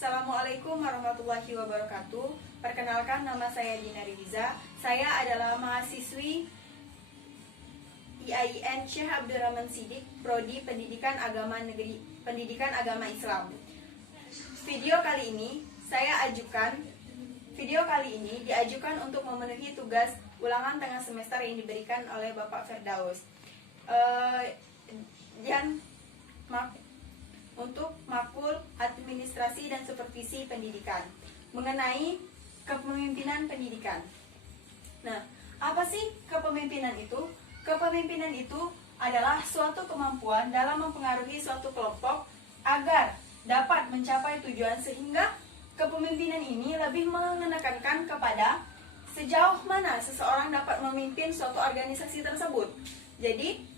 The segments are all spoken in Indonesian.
Assalamualaikum warahmatullahi wabarakatuh. Perkenalkan, nama saya Dina Riza. Saya adalah mahasiswi IAIN Syekh Abdurrahman Siddiq, Prodi Pendidikan Agama Negeri, Pendidikan Agama Islam. Video kali ini diajukan untuk memenuhi tugas ulangan tengah semester yang diberikan oleh Bapak Firdaus. Untuk makul administrasi dan supervisi pendidikan mengenai kepemimpinan pendidikan. Nah, apa sih kepemimpinan itu? Kepemimpinan itu adalah suatu kemampuan dalam mempengaruhi suatu kelompok agar dapat mencapai tujuan, sehingga kepemimpinan ini lebih menekankan kepada sejauh mana seseorang dapat memimpin suatu organisasi tersebut. Jadi,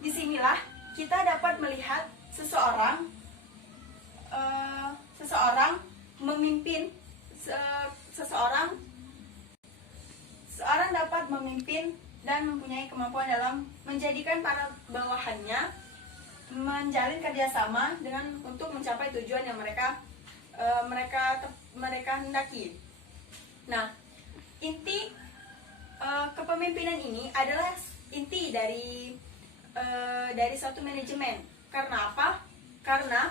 disinilah kita dapat melihat seseorang dapat memimpin dan mempunyai kemampuan dalam menjadikan para bawahannya menjalin kerjasama untuk mencapai tujuan yang mereka hendaki. Nah, inti kepemimpinan ini adalah inti dari suatu manajemen. Karena apa? Karena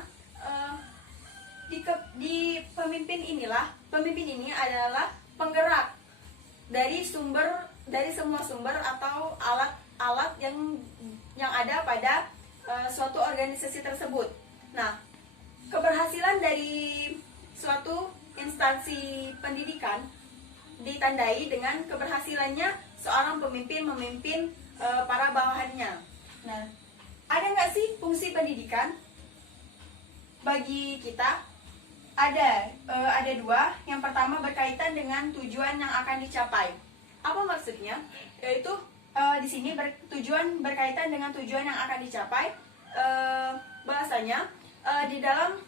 di pemimpin ini adalah penggerak dari semua sumber atau alat-alat yang ada pada suatu organisasi tersebut. Nah, keberhasilan dari suatu instansi pendidikan ditandai dengan keberhasilannya seorang pemimpin memimpin para bawahannya. Nah, ada nggak sih fungsi pendidikan bagi kita? Ada dua. Yang pertama berkaitan dengan tujuan yang akan dicapai. Apa maksudnya? Yaitu di sini tujuan berkaitan dengan tujuan yang akan dicapai. Bahasanya di dalam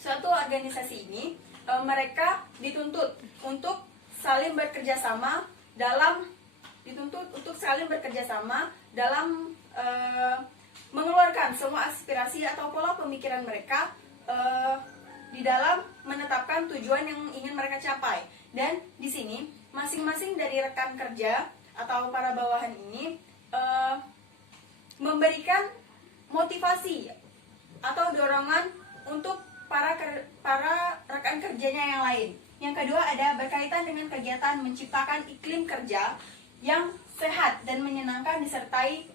suatu organisasi ini mereka dituntut untuk saling bekerja sama dalam mengeluarkan semua aspirasi atau pola pemikiran mereka di dalam menetapkan tujuan yang ingin mereka capai. Dan di sini masing-masing dari rekan kerja atau para bawahan ini memberikan motivasi atau dorongan untuk para rekan kerjanya yang lain. Yang kedua ada berkaitan dengan kegiatan menciptakan iklim kerja yang sehat dan menyenangkan disertai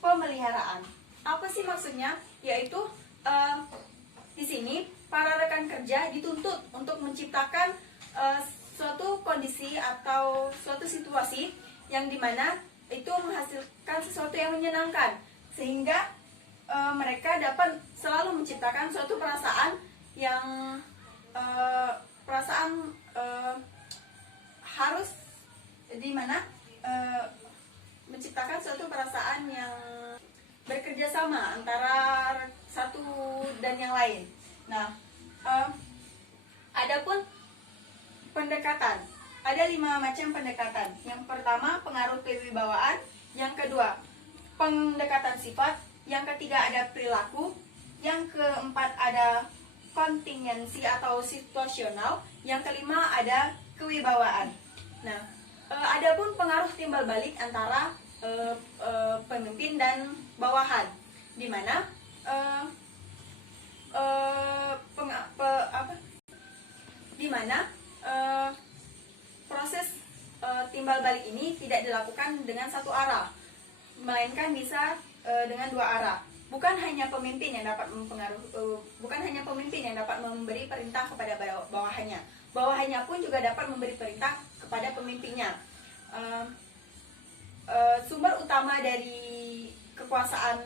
pemeliharaan. Apa sih maksudnya? Yaitu di sini para rekan kerja dituntut untuk menciptakan suatu kondisi atau suatu situasi yang dimana itu menghasilkan sesuatu yang menyenangkan, sehingga mereka dapat selalu menciptakan suatu perasaan yang harus dimana menciptakan suatu perasaan yang bekerja sama antara satu dan yang lain. Nah, adapun pendekatan, ada 5 macam pendekatan. Yang pertama pengaruh kewibawaan, yang kedua pendekatan sifat, yang ketiga ada perilaku, yang keempat ada kontingensi atau situasional, yang kelima ada kewibawaan. Nah, adapun pengaruh timbal balik antara pemimpin dan bawahan, di mana proses timbal balik ini tidak dilakukan dengan satu arah, melainkan bisa dengan 2 arah. Bukan hanya pemimpin yang dapat memberi perintah kepada bawahannya. Bawahannya pun juga dapat memberi perintah kepada pemimpinnya. Sumber utama dari kekuasaan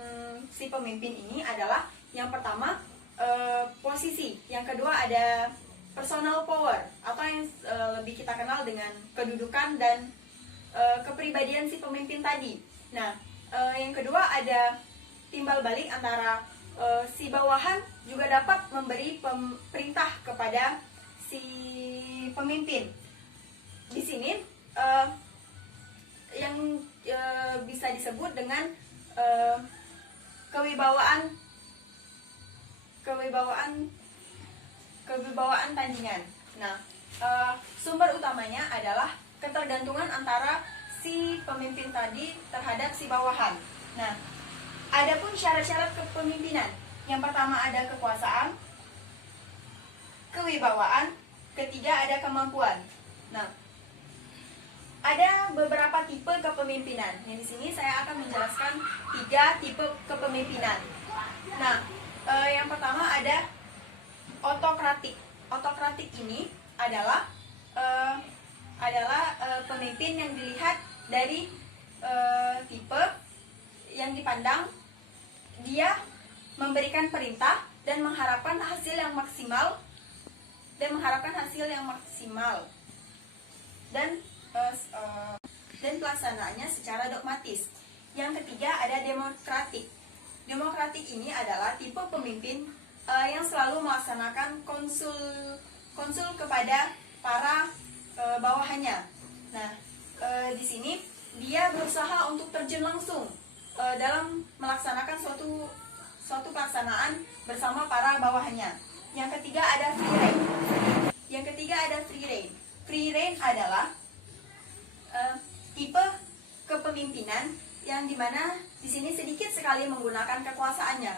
si pemimpin ini adalah yang pertama posisi, yang kedua ada personal power atau yang lebih kita kenal dengan kedudukan dan kepribadian si pemimpin tadi. Nah, yang kedua ada timbal balik antara si bawahan juga dapat memberi perintah kepada si pemimpin. Di sini yang bisa disebut dengan kewibawaan kewibawaan tandingan. Nah, sumber utamanya adalah ketergantungan antara si pemimpin tadi terhadap si bawahan. Nah, adapun syarat-syarat kepemimpinan. Yang pertama ada kekuasaan, kewibawaan, ketiga ada kemampuan. Nah, ada beberapa tipe kepemimpinan. Yang di sini saya akan menjelaskan 3 tipe kepemimpinan. Nah, yang pertama ada otokratik. Otokratik ini adalah pemimpin yang dilihat dari tipe yang dipandang dia memberikan perintah dan mengharapkan hasil yang maksimal dan pelaksanaannya secara dogmatis. Yang ketiga ada demokratik. Demokratik ini adalah tipe pemimpin yang selalu melaksanakan konsul kepada para bawahannya. Nah, di sini dia berusaha untuk terjun langsung dalam melaksanakan suatu pelaksanaan bersama para bawahannya. Yang ketiga ada free reign. Free reign adalah tipe kepemimpinan yang dimana di sini sedikit sekali menggunakan kekuasaannya.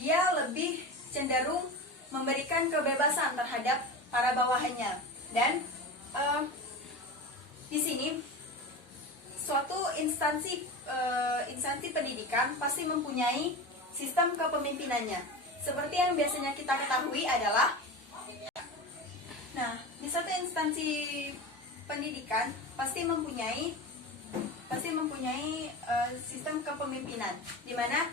Dia lebih cenderung memberikan kebebasan terhadap para bawahannya. Dan di sini suatu instansi pendidikan pasti mempunyai sistem kepemimpinannya. Seperti yang biasanya kita ketahui adalah, di satu instansi pendidikan pasti mempunyai sistem kepemimpinan, di mana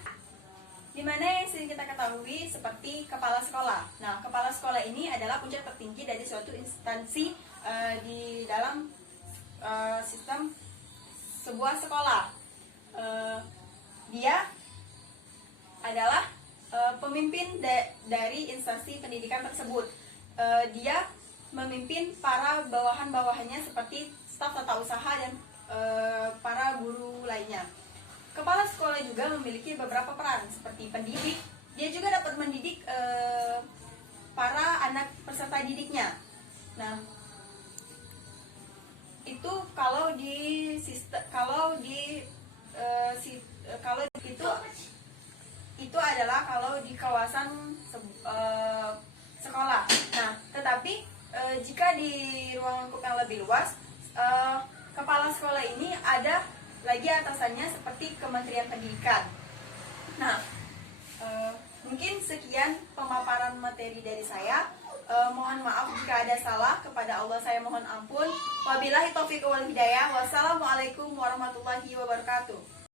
yang sering kita ketahui seperti kepala sekolah. Nah, kepala sekolah ini adalah puncak tertinggi dari suatu instansi di dalam sistem sebuah sekolah. Dia adalah pemimpin dari instansi pendidikan tersebut. Dia memimpin para bawahan-bawahannya seperti staf tata usaha dan para guru lainnya. Kepala sekolah juga memiliki beberapa peran seperti pendidik. Dia juga dapat mendidik para anak peserta didiknya. Nah, itu itu adalah kalau di kawasan sekolah. Nah, tetapi jika di ruang lingkup yang lebih luas, kepala sekolah ini ada lagi atasannya seperti Kementerian Pendidikan. Nah, mungkin sekian pemaparan materi dari saya. Mohon maaf jika ada salah, kepada Allah saya mohon ampun. Wabillahi taufiq wal hidayah. Wassalamualaikum warahmatullahi wabarakatuh.